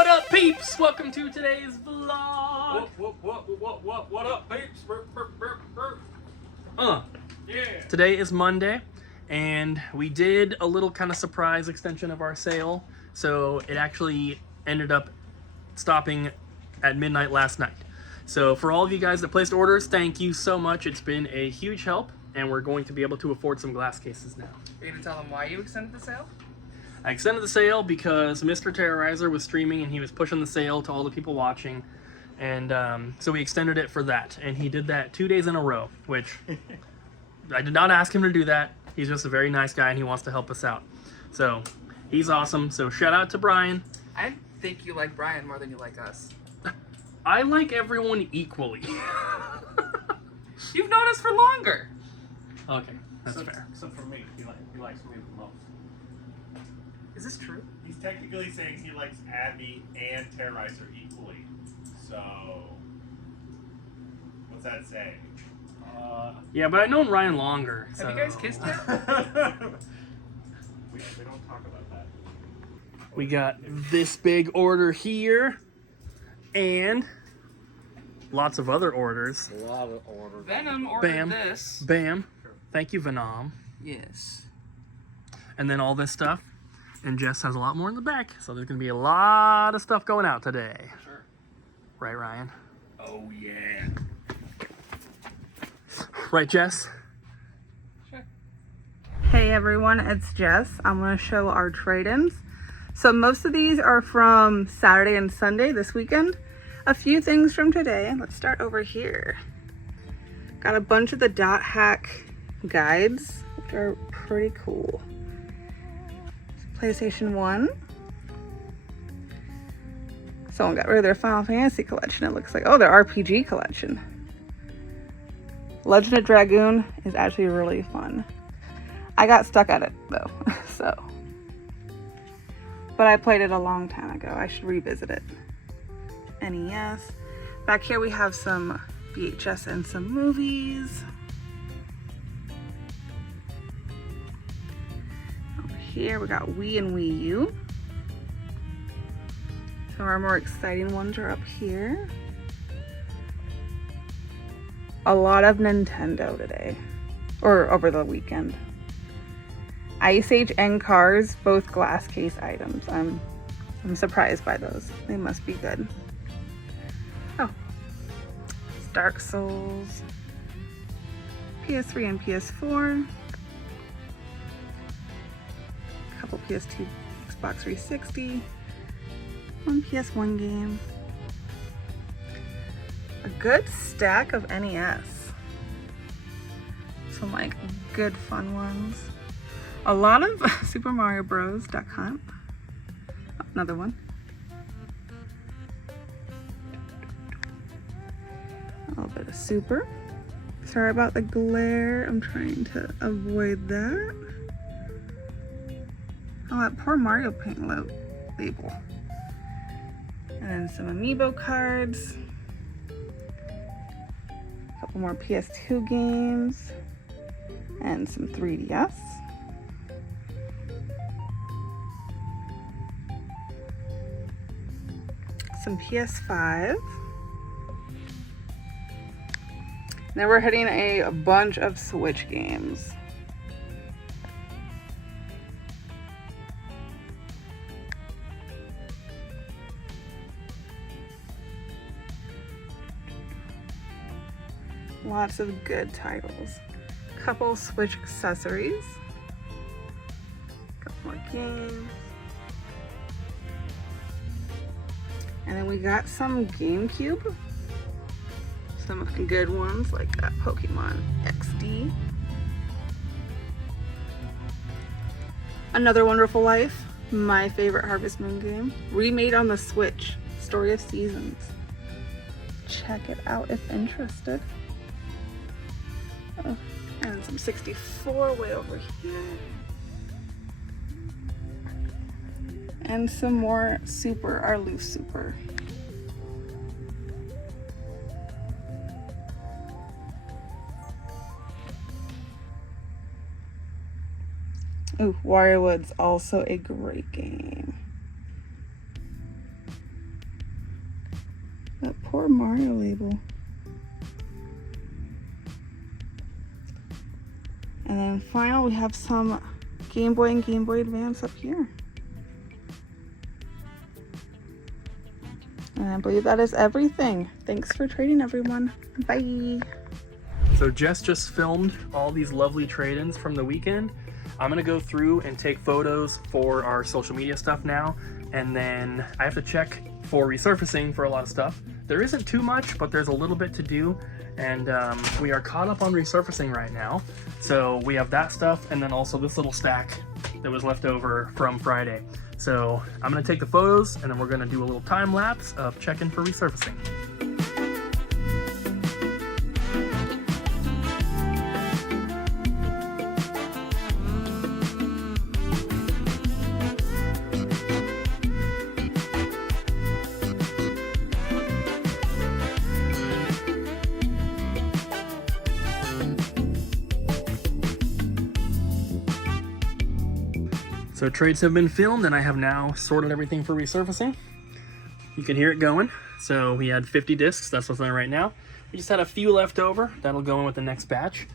What up, peeps? Welcome to today's vlog. What up, peeps? Yeah. Today is Monday, and we did a little kind of surprise extension of our sale. So it actually ended up stopping at midnight last night. So for all of you guys that placed orders, thank you so much. It's been a huge help, and we're going to be able to afford some glass cases now. Are you going to tell them why you extended the sale? I extended the sale because Mr. Terrorizer was streaming and he was pushing the sale to all the people watching. And so we extended it for that. And he did that 2 days in a row, which I did not ask him to do that. He's just a very nice guy and he wants to help us out. So he's awesome. So shout out to Brian. I think you like Brian more than you like us. I like everyone equally. You've known us for longer. Okay, that's fair. Except for me. He likes me the most. Is this true? He's technically saying he likes Abby and Terrorizer equally. So, what's that say? Yeah, but I've known Ryan longer. Have you guys kissed yet? we don't talk about that. We got this big order here, and lots of other orders. A lot of orders. Venom ordered Bam. this. Bam. Thank you, Venom. Yes. And then all this stuff. And Jess has a lot more in the back, so there's going to be a lot of stuff going out today. Sure. Right, Ryan? Oh, yeah. Right, Jess? Sure. Hey everyone, it's Jess. I'm going to show our trade-ins. So most of these are from Saturday and Sunday this weekend. A few things from today. Let's start over here. Got a bunch of the dot hack guides, which are pretty cool. PlayStation 1. Someone got rid of their Final Fantasy collection, it looks like. Oh, their RPG collection. Legend of Dragoon is actually really fun. I got stuck at it though, so. But I played it a long time ago. I should revisit it. NES. Back here we have some VHS and some movies. Over here we got Wii and Wii U. Some of our more exciting ones are up here. A lot of Nintendo today, or over the weekend. Ice Age and Cars, both glass case items. I'm surprised by those. They must be good. Oh, Dark Souls, PS3 and PS4, a couple PS2, Xbox 360, one PS1 game, a good stack of NES, some like good fun ones, a lot of Super Mario Bros. Duck Hunt, another one. A little bit of Super. Sorry about the glare. I'm trying to avoid that. Oh, that poor Mario Paint label. And then some Amiibo cards. A couple more PS2 games. And some 3DS. Some PS5. Then we're hitting a bunch of Switch games. Lots of good titles. Couple Switch accessories. Couple more games. And then we got some GameCube. Some good ones like that Pokemon XD. Another Wonderful Life, my favorite Harvest Moon game. Remade on the Switch, Story of Seasons. Check it out if interested. Oh, and some 64 way over here. And some more Super, our loose Super. Ooh, Warrior Wood's also a great game. That poor Mario label. And then final, we have some Game Boy and Game Boy Advance up here. And I believe that is everything. Thanks for trading, everyone. Bye. So Jess just filmed all these lovely trade-ins from the weekend. I'm gonna go through and take photos for our social media stuff now, and then I have to check for resurfacing for a lot of stuff. There isn't too much, but there's a little bit to do, and we are caught up on resurfacing right now. So we have that stuff, and then also this little stack that was left over from Friday. So I'm gonna take the photos, and then we're gonna do a little time lapse of checking for resurfacing. So trades have been filmed, and I have now sorted everything for resurfacing. You can hear it going. So we had 50 discs, that's what's on right now. We just had a few left over, that'll go in with the next batch.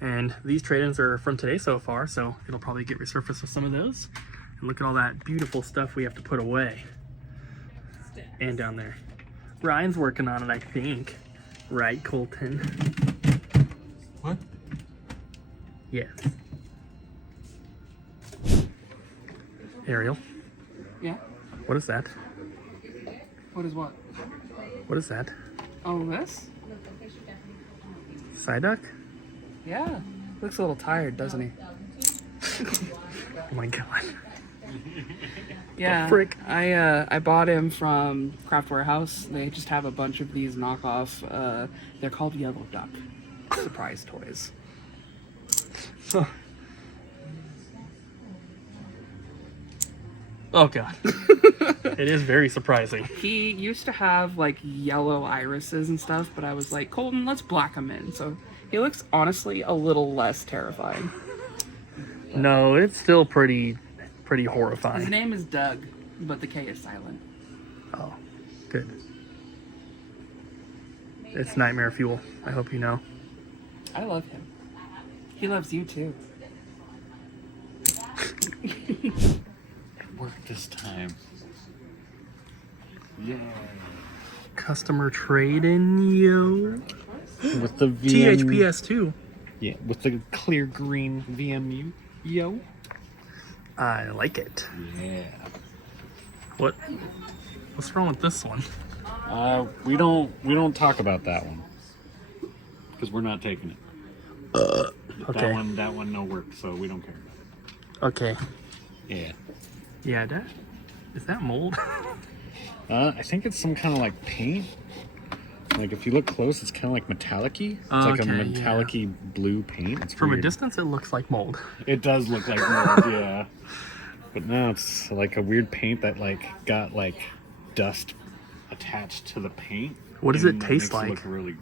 And these trade-ins are from today so far, so it'll probably get resurfaced with some of those. And look at all that beautiful stuff we have to put away. And down there. Ryan's working on it, I think. Right, Colton? What? Yes. Ariel, Yeah? what is that? What is what? What is that? Oh, this? Psyduck? Yeah. Looks a little tired, doesn't he? Oh my god. Yeah. frick? I bought him from Craft Warehouse. They just have a bunch of these knockoff. They're called Yellow Duck surprise toys. Oh god. It is very surprising. He used to have like yellow irises and stuff, but I was like, Colton, let's black him in. So he looks honestly a little less terrifying. No, it's still pretty His horrifying. name is Doug, but the K is silent. Oh, good. It's nightmare fuel. I hope you know. I love him. He loves you too. Work this time. Yeah. Customer trade-in, yo. With the VM. THPS too. Yeah, with the clear green VMU. Yo. I like it. Yeah. What's wrong with this one? We don't talk about that one because we're not taking it. Okay. That one no work, so we don't care about Okay. it. Yeah. Yeah, is that mold? I think it's some kind of like paint. Like if you look close, it's kind of like metallic-y. It's like a Okay, yeah. metallic-y blue paint. It's From a weird. distance, it looks like mold. It does look like mold, yeah. But no, it's like a weird paint that like got like dust attached to the paint. What does it and taste makes like? Look really.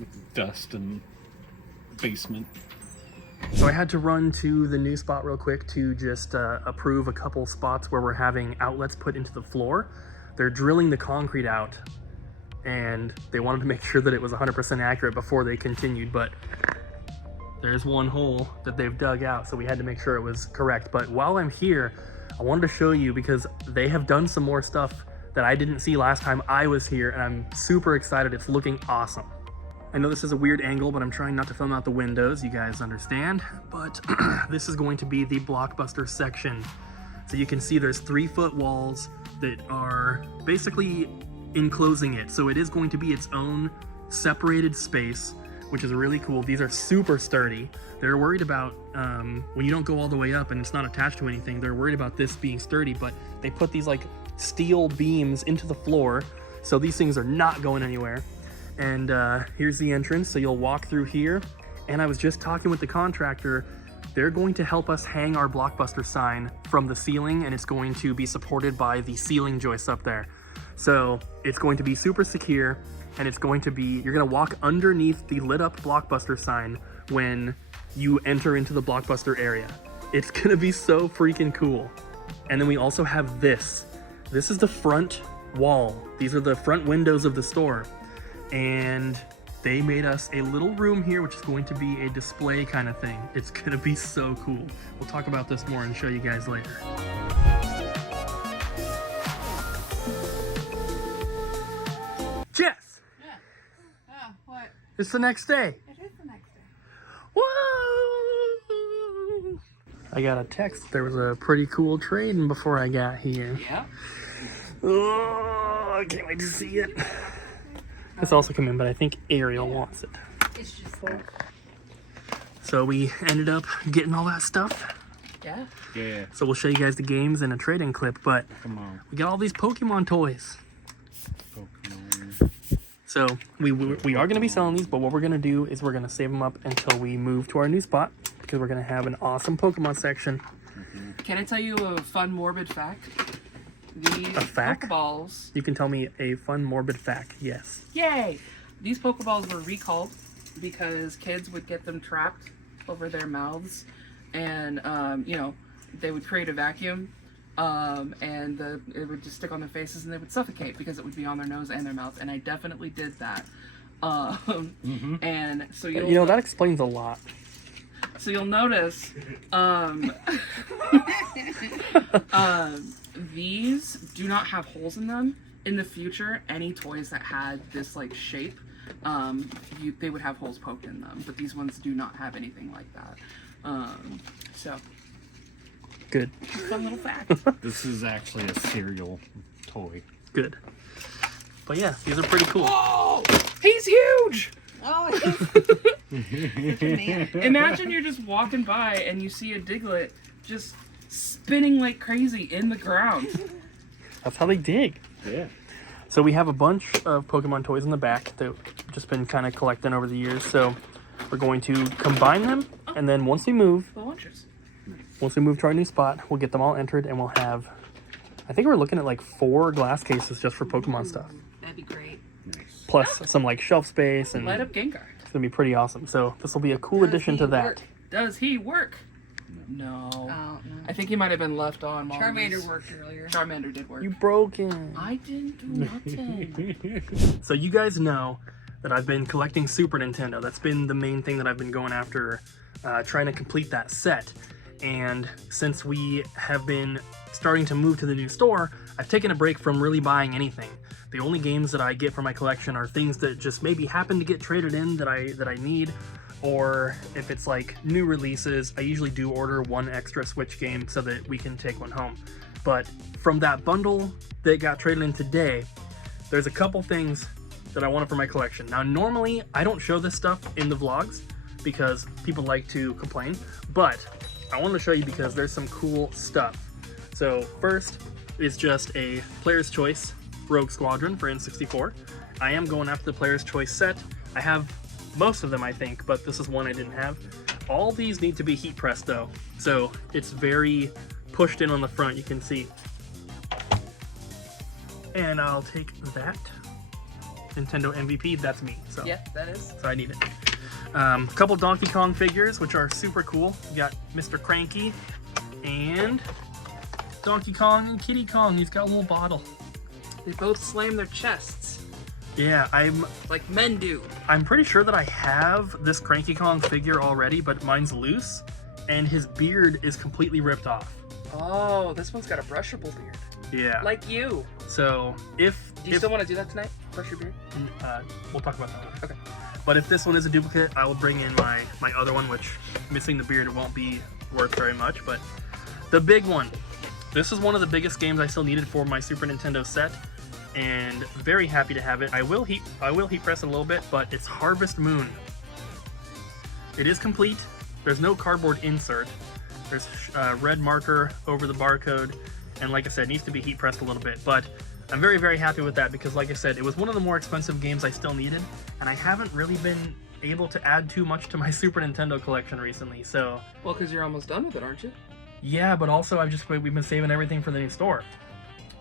With dust and basement. So I had to run to the new spot real quick to just approve a couple spots where we're having outlets put into the floor. They're drilling the concrete out, and they wanted to make sure that it was 100% accurate before they continued, but there's one hole that they've dug out, so we had to make sure it was correct. But while I'm here, I wanted to show you because they have done some more stuff that I didn't see last time I was here, and I'm super excited. It's looking awesome. I know this is a weird angle, but I'm trying not to film out the windows, you guys understand. But this is going to be the Blockbuster section. So you can see there's 3-foot walls that are basically enclosing it. So it is going to be its own separated space, which is really cool. These are super sturdy. They're worried about when you don't go all the way up and it's not attached to anything, they're worried about this being sturdy, but they put these like steel beams into the floor. So these things are not going anywhere. And here's the entrance, so you'll walk through here. And I was just talking with the contractor. They're going to help us hang our Blockbuster sign from the ceiling, and it's going to be supported by the ceiling joists up there. So it's going to be super secure, and it's going to be, you're gonna walk underneath the lit up Blockbuster sign when you enter into the Blockbuster area. It's gonna be so freaking cool. And then we also have this. This is the front wall. These are the front windows of the store. And they made us a little room here, which is going to be a display kind of thing. It's gonna be so cool. We'll talk about this more and show you guys later. Jess, Yeah. What? it's the next day. It is the next day. Woo! I got a text. There was a pretty cool trade-in before I got here. Yeah. Oh, I can't wait to see it. This also came in, but I think Ariel wants it. It's just So we ended up getting all that stuff. yeah. Yeah. So we'll show you guys the games in a trade-in clip, but Come on. we got all these Pokemon toys. Pokemon. So we are going to be selling these, but what we're going to do is we're going to save them up until we move to our new spot, because we're going to have an awesome Pokemon section. Can I tell you a fun morbid fact? These A fact? Pokeballs. You can tell me a fun, morbid fact. Yes. Yay! These Pokeballs were recalled because kids would get them trapped over their mouths, and they would create a vacuum, and it would just stick on their faces, and they would suffocate because it would be on their nose and their mouth. And I definitely did that. And so That explains a lot. So you'll notice, these do not have holes in them. In the future, any toys that had this like shape, they would have holes poked in them. But these ones do not have anything like that. So, Good. fun little fact. This is actually a cereal toy. Good. But yeah, these are pretty cool. Oh, he's huge! Oh, Imagine you're just walking by and you see a Diglett just spinning like crazy in the ground. That's how they dig. Yeah. So we have a bunch of Pokemon toys in the back that we've just been kind of collecting over the years. So we're going to combine them, and then once we move The launchers. to our new spot, we'll get them all entered, and we'll have, I think we're looking at like 4 glass cases just for Pokemon stuff. That'd be great. Nice. Plus some like shelf space, and Light up Gengar. it's gonna be pretty awesome. So this will be a cool addition to that. Does he work? No. Oh, no. I think he might have been left on. while he Charmander was- worked earlier. Charmander did work. You broken. I didn't do nothing. So you guys know that I've been collecting Super Nintendo. That's been the main thing that I've been going after, trying to complete that set. And since we have been starting to move to the new store, I've taken a break from really buying anything. The only games that I get for my collection are things that just maybe happen to get traded in that I need, or if it's like new releases, I usually do order 1 extra Switch game so that we can take one home. But from that bundle that got traded in today, there's a couple things that I wanted for my collection. Now, normally I don't show this stuff in the vlogs because people like to complain, but I wanted to show you because there's some cool stuff. So first is just a Player's Choice Rogue Squadron for N64. I am going after the Player's Choice set. I have most of them, I think, but this is one I didn't have. All these need to be heat pressed though, so it's very pushed in on the front, you can see. And I'll take that. Nintendo MVP, that's me. So, Yeah, that is. so I need it. A couple Donkey Kong figures, which are super cool. We got Mr. Cranky and Donkey Kong and Kiddy Kong. He's got a little bottle. They both slam their chests Yeah, like men do. I'm pretty sure that I have this Cranky Kong figure already, but mine's loose, and his beard is completely ripped off. Oh, this one's got a brushable beard. Yeah. Like you. So if Do you still want to do that tonight? Brush your beard? we'll talk about that later. Okay. But if this one is a duplicate, I will bring in my other one, which missing the beard, it won't be worth very much. But the big one, this is one of the biggest games I still needed for my Super Nintendo set, and very happy to have it. I will heat press it a little bit, but it's Harvest Moon. It is complete. There's no cardboard insert. There's red marker over the barcode, and like I said, it needs to be heat pressed a little bit. But I'm very, very happy with that because, like I said, it was one of the more expensive games I still needed, and I haven't really been able to add too much to my Super Nintendo collection recently. So Well, because you're almost done with it, aren't you? yeah, but also we've been saving everything for the new store.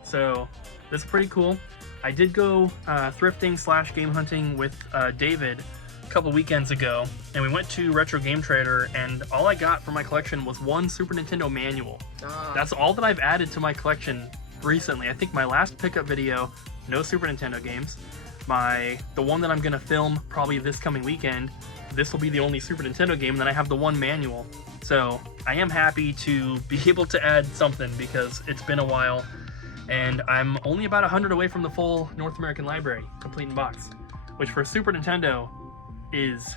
So this is pretty cool. I did go thrifting / game hunting with David a couple weekends ago, and we went to Retro Game Trader, and all I got for my collection was one Super Nintendo manual. That's all that I've added to my collection recently. I think my last pickup video, no Super Nintendo games. The one that I'm gonna film probably this coming weekend, this will be the only Super Nintendo game, and then I have the one manual. So I am happy to be able to add something because it's been a while, and I'm only about 100 away from the full North American library, complete in box, which for Super Nintendo is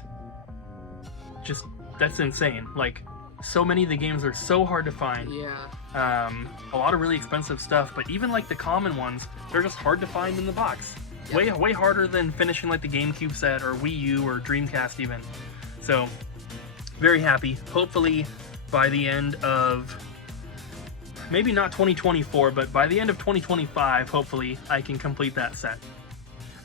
just, that's insane. Like, so many of the games are so hard to find. Yeah. A lot of really expensive stuff, but even like the common ones, they're just hard to find in the box. Yep. Way harder than finishing like the GameCube set or Wii U or Dreamcast even. So, very happy. Hopefully by the end of, maybe not 2024, but by the end of 2025, hopefully I can complete that set.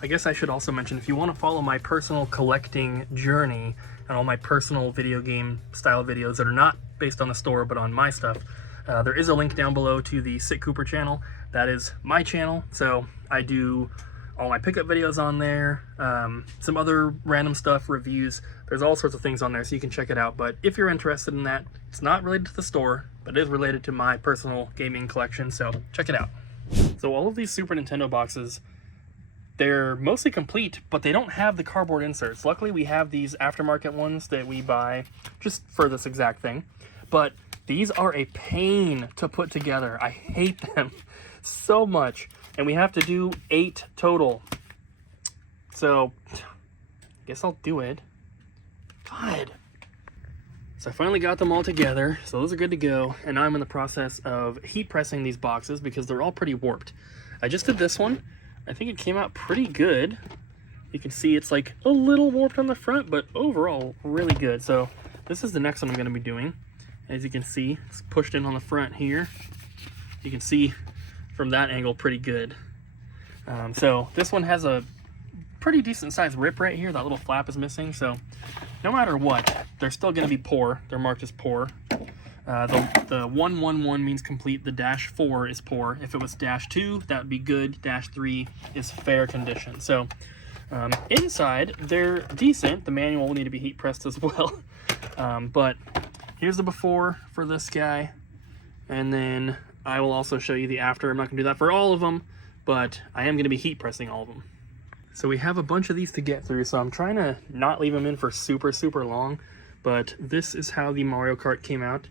I guess I should also mention, if you want to follow my personal collecting journey and all my personal video game style videos that are not based on the store but on my stuff, there is a link down below to the Sit Cooper channel. That is my channel, so I do all my pickup videos on there, some other random stuff, reviews. There's all sorts of things on there, so you can check it out. But if you're interested in that, it's not related to the store, but it is related to my personal gaming collection, so check it out. So all of these Super Nintendo boxes, they're mostly complete, but they don't have the cardboard inserts. Luckily, we have these aftermarket ones that we buy just for this exact thing. But these are a pain to put together. I hate them so much. And we have to do 8 total. So, I guess I'll do it. God. So I finally got them all together. So those are good to go. And now I'm in the process of heat pressing these boxes because they're all pretty warped. I just did this one. I think it came out pretty good. You can see it's like a little warped on the front, but overall really good. So this is the next one I'm going to be doing. As you can see, it's pushed in on the front here. You can see from that angle pretty good. So this one has a pretty decent sized rip right here. That little flap is missing, so no matter what, they're still going to be poor. They're marked as poor. The 111 means complete. The -4 is poor. If it was -2, that would be good. -3 is fair condition. So inside, they're decent. The manual will need to be heat pressed as well. But here's the before for this guy, and then I will also show you the after. I'm not going to do that for all of them, but I am going to be heat pressing all of them. So we have a bunch of these to get through, so I'm trying to not leave them in for super long, but this is how the Mario Kart came out.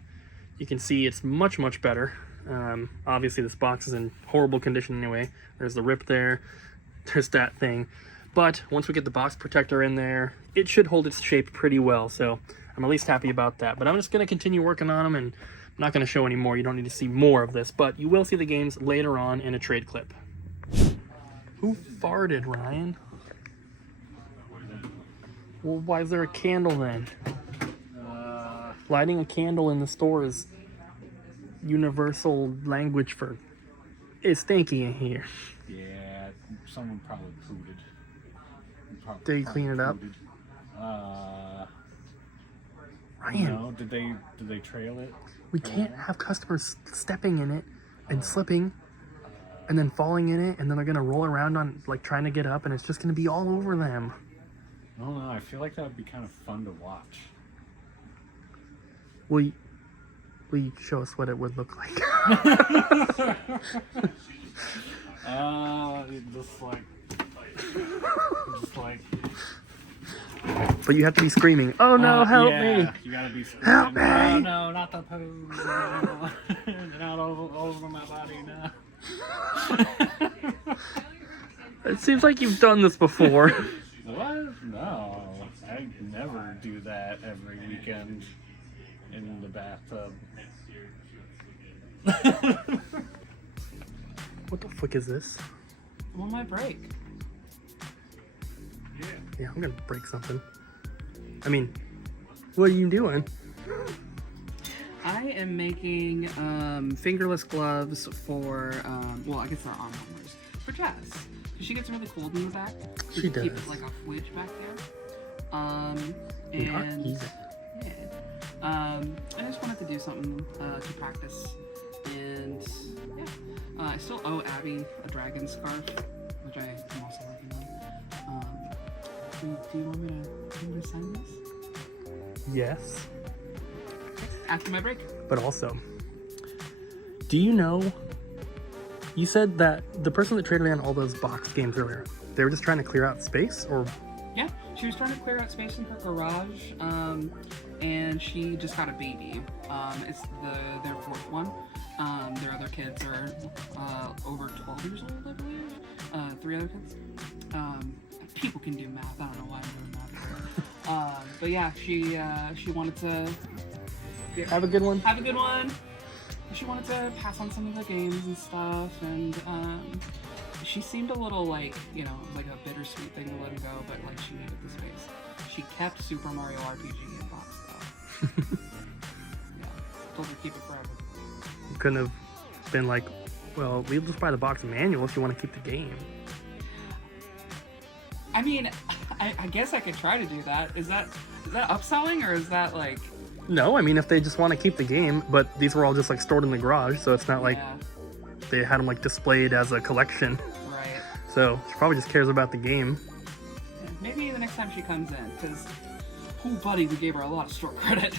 You can see it's much better. Obviously this box is in horrible condition anyway. There's the rip there, there's that thing. But once we get the box protector in there, it should hold its shape pretty well, so I'm at least happy about that. But I'm just going to continue working on them, and I'm not going to show any more. You don't need to see more of this, but you will see the games later on in a trade clip. Who farted, Ryan? Well, why is there a candle then? Lighting a candle in the store is universal language for it's stinky in here. Yeah, someone probably pooted. Did you clean it up? Ryan, No, did they trail it? we can't have customers stepping in it and slipping and then falling in it, and then they're gonna roll around on like trying to get up, and it's just gonna be all over them. I don't know. I feel like that would be kind of fun to watch. Will you show us what it would look like? Just like. But you have to be screaming, "Oh no, help me!" You gotta be screaming. Help me! Oh no, not the poo. No. Not all over my body now. It seems like you've done this before. What? No, I never do that every weekend in the bathtub. What the fuck is this? I'm on my break. Yeah, I'm gonna break something. I mean, what are you doing? I am making fingerless gloves for, well, I guess they're arm warmers, for Jess. Because she gets really cold in the back. She Keep does. it like a fridge back there. We are And easy. yeah. I just wanted to do something to practice. And yeah. I still owe Abby a dragon scarf, which I am also working on. Do you want me to you to sign this? Yes. After my break. But also, do you know, you said that the person that traded in all those box games earlier, they were just trying to clear out space, or? Yeah, she was trying to clear out space in her garage, and she just got a baby. It's their fourth one. Their other kids are over 12 years old, I believe. 3 other kids. People can do math. I don't know why I'm doing math. But yeah, she wanted to Have a good one. have a good one. She wanted to pass on some of the games and stuff, and she seemed a little like, you know, like a bittersweet thing to let him go, but like she needed the space. She kept Super Mario RPG in box though. Yeah, told her to keep it forever. You couldn't have been like, well, we'll just buy the box manual if you want to keep the game. I mean, I guess I could try to do that. Is that upselling, or is that like? No, I mean, if they just want to keep the game, but these were all just like stored in the garage, so it's not like Yeah, they had them like displayed as a collection. right. So she probably just cares about the game. Yeah, maybe the next time she comes in, because, oh buddy, we gave her a lot of store credit.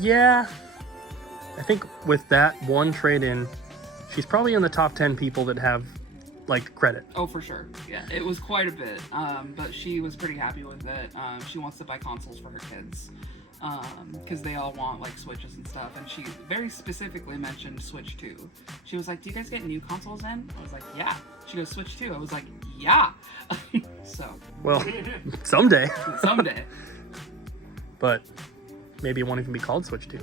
Yeah, I think with that one trade-in, she's probably in the top 10 people that have like credit. Oh, for sure. Yeah, it was quite a bit, but she was pretty happy with it. She wants to buy consoles for her kids, because they all want like Switches and stuff, and she very specifically mentioned Switch 2. She was like, do you guys get new consoles in? I was like, yeah. She goes, Switch 2. I was like, yeah. So, Well, someday. someday. But maybe it won't even be called Switch 2.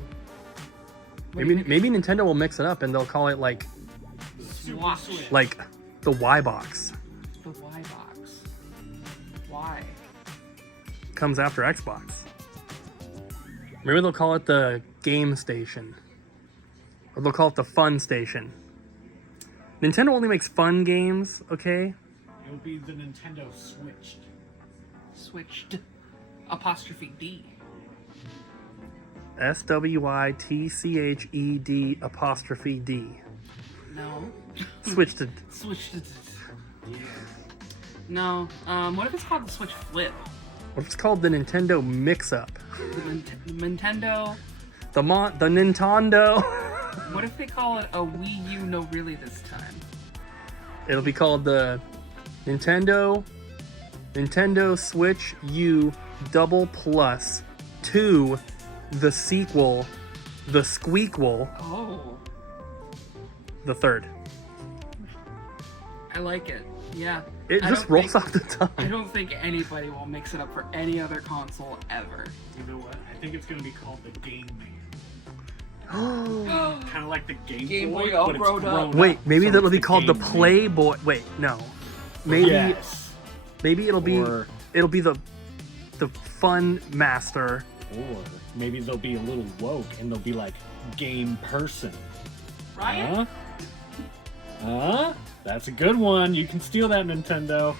What do you Maybe think? Nintendo will mix it up and they'll call it like Swatch. like the Y box. The Y box. Why? Comes after Xbox. Maybe they'll call it the Game Station. Or they'll call it the Fun Station. Nintendo only makes fun games, okay? It'll be the Nintendo Switched. Switched. Apostrophe D. SWITCHED apostrophe D. No. Switched to Switched. No. What if it's called the Switch Flip? what if it's called the Nintendo Mix-Up? The Nintendo. The Nintendo. What if they call it a Wii U No Really this time? It'll be called the Nintendo Switch U Double Plus 2, the sequel, the Squeakquel, Oh, the third. I like it. Yeah. It I just don't rolls think- off the I tongue. don't think anybody will mix it up for any other console ever. You know what? I think it's gonna be called the Game Man. Kind of like the Game Boy Boy, all but it's grown up. grown Wait, up, maybe so that'll it's be called the Game Man. Playboy. Wait, no. Maybe Yes. maybe it'll be Or- the Fun Master. Or maybe they'll be a little woke and they'll be like Game Person. Ryan? Huh? That's a good one. You can steal that, Nintendo.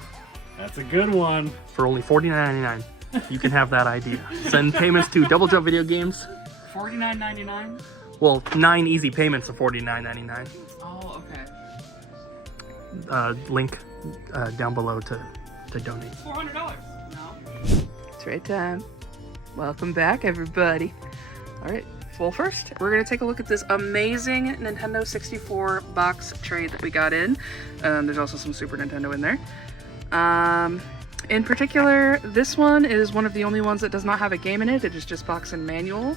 That's a good one. For only $49.99, you can have that idea. Send payments to Double Jump Video Games. $49.99? Well, 9 easy payments of $49.99. Oh, okay. Link down below to donate. $400. No. It's right time. Welcome back, everybody. All right. Well, first, we're going to take a look at this amazing Nintendo 64 box trade that we got in. There's also some Super Nintendo in there. In particular, this one is one of the only ones that does not have a game in it. It is just box and manual.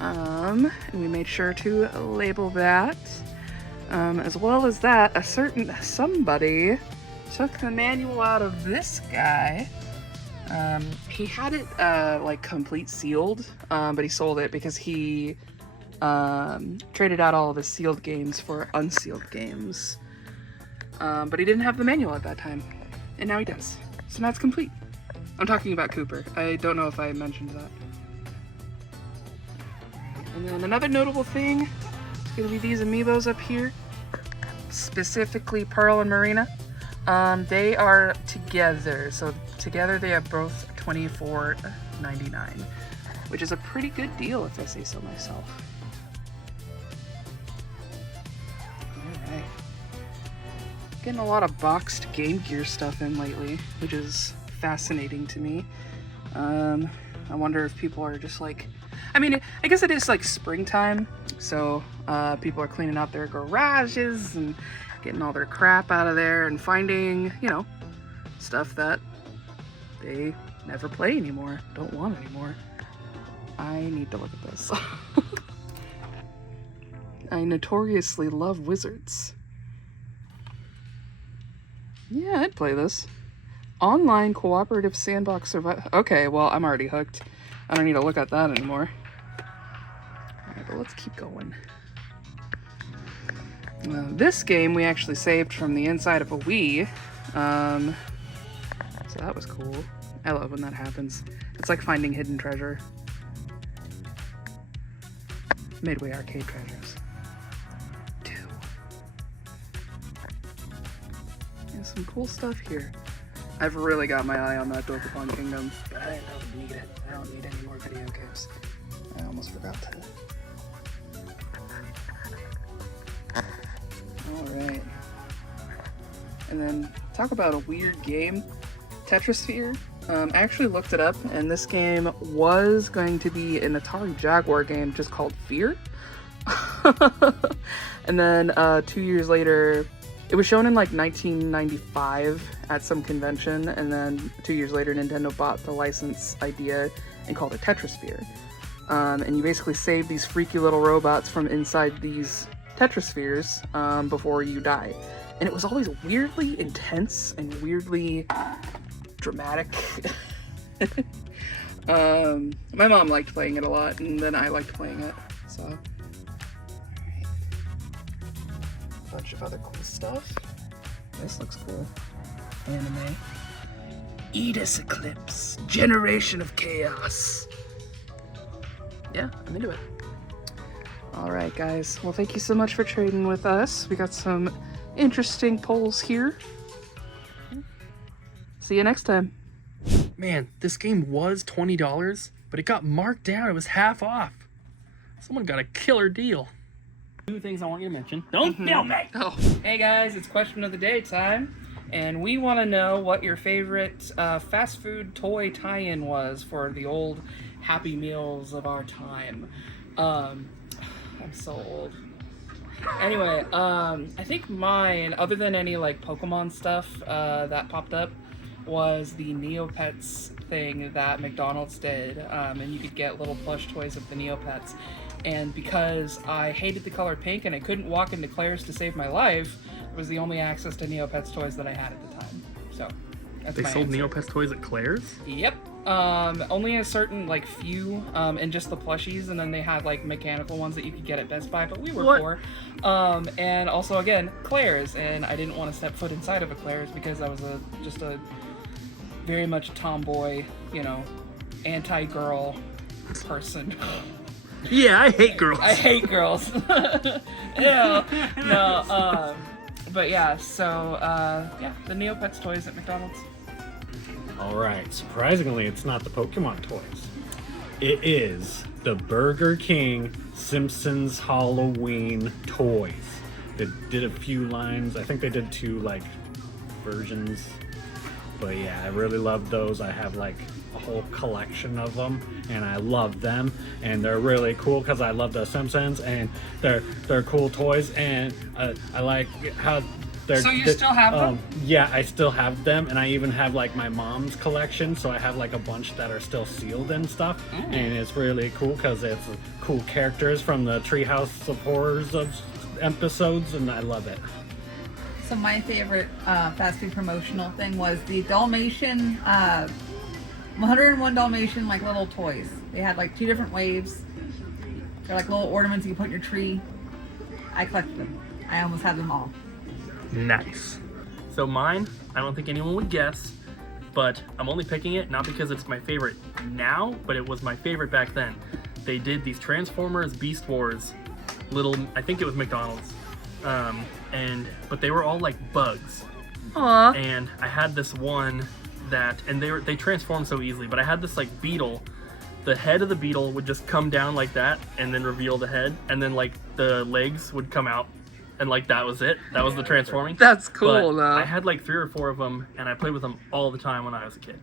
And we made sure to label that. As well as that, a certain somebody took the manual out of this guy. He had it like complete sealed, but he sold it because he traded out all of his sealed games for unsealed games. But he didn't have the manual at that time, and now he does. So now it's complete. I'm talking about Cooper. I don't know if I mentioned that. And then another notable thing is gonna be these amiibos up here, specifically Pearl and Marina. They are together, so together they have both $24.99, which is a pretty good deal if I say so myself. Alright. Getting a lot of boxed Game Gear stuff in lately, which is fascinating to me. I wonder if people are just like, I mean, I guess it is like springtime, so people are cleaning out their garages and getting all their crap out of there and finding, you know, stuff that they never play anymore, don't want anymore. I need to look at this. I notoriously love wizards. Yeah, I'd play this. Online cooperative sandbox survival. Okay, well, I'm already hooked. I don't need to look at that anymore. Alright, but let's keep going. This game we actually saved from the inside of a Wii. So that was cool. I love when that happens. It's like finding hidden treasure. Midway Arcade Treasures 2. There's some cool stuff here. I've really got my eye on that Dokapon Kingdom, but I don't need it. I don't need any more video games. I almost forgot to. Alright. And then, talk about a weird game. Tetrasphere. I actually looked it up, and this game was going to be an Atari Jaguar game just called Fear. And then 2 years later, it was shown in like 1995 at some convention, and then 2 years later Nintendo bought the license idea and called it Tetrasphere. And you basically save these freaky little robots from inside these Tetraspheres before you die. And it was always weirdly intense and weirdly dramatic. My mom liked playing it a lot, and then I liked playing it, so. Alright. Bunch of other cool stuff. This looks cool. Anime. Edis Eclipse. Generation of Chaos. Yeah, I'm into it. Alright, guys. Well, thank you so much for trading with us. We got some interesting polls here. See you next time. Man, this game was $20, but it got marked down. It was half off. Someone got a killer deal. 2 things I want you to mention. Don't film me! Oh. Hey guys, it's question of the day time, and we want to know what your favorite fast food toy tie-in was for the old Happy Meals of our time. I'm so old. Anyway, I think mine, other than any like Pokemon stuff that popped up, was the Neopets thing that McDonald's did, and you could get little plush toys of the Neopets. And because I hated the color pink and I couldn't walk into Claire's to save my life, it was the only access to Neopets toys that I had at the time. So that's They my sold answer. Neopets toys at Claire's? Yep. Only a certain like few, and just the plushies, and then they had like mechanical ones that you could get at Best Buy, but we were poor. And also again, Claire's, and I didn't want to step foot inside of a Claire's because I was just a very much tomboy, you know, anti-girl person. Yeah, I hate girls. I hate girls. No. But yeah, so yeah, the Neopets toys at McDonald's. Alright, surprisingly, it's not the Pokemon toys. It is the Burger King Simpsons Halloween toys. They did a few lines. I think they did 2 like versions. But yeah, I really love those. I have like a whole collection of them, and I love them, and they're really cool because I love the Simpsons, and they're cool toys, and I like how they're. So you still have them? Yeah, I still have them, and I even have like my mom's collection, so I have like a bunch that are still sealed and stuff, and it's really cool because it's cool characters from the Treehouse of Horrors of episodes, and I love it. So my favorite fast food promotional thing was the Dalmatian, 101 Dalmatian like little toys. They had like 2 different waves. They're like little ornaments you can put in your tree. I collected them. I almost had them all. Nice. So mine, I don't think anyone would guess, but I'm only picking it not because it's my favorite now, but it was my favorite back then. They did these Transformers Beast Wars little, I think it was McDonald's. But they were all like bugs. Aww. And I had this one that, and they transformed so easily, but I had this like beetle. The head of the beetle would just come down like that and then reveal the head, and then like the legs would come out and like that was it. That was the transforming. That's But cool, though. I had like 3 or 4 of them, and I played with them all the time when I was a kid.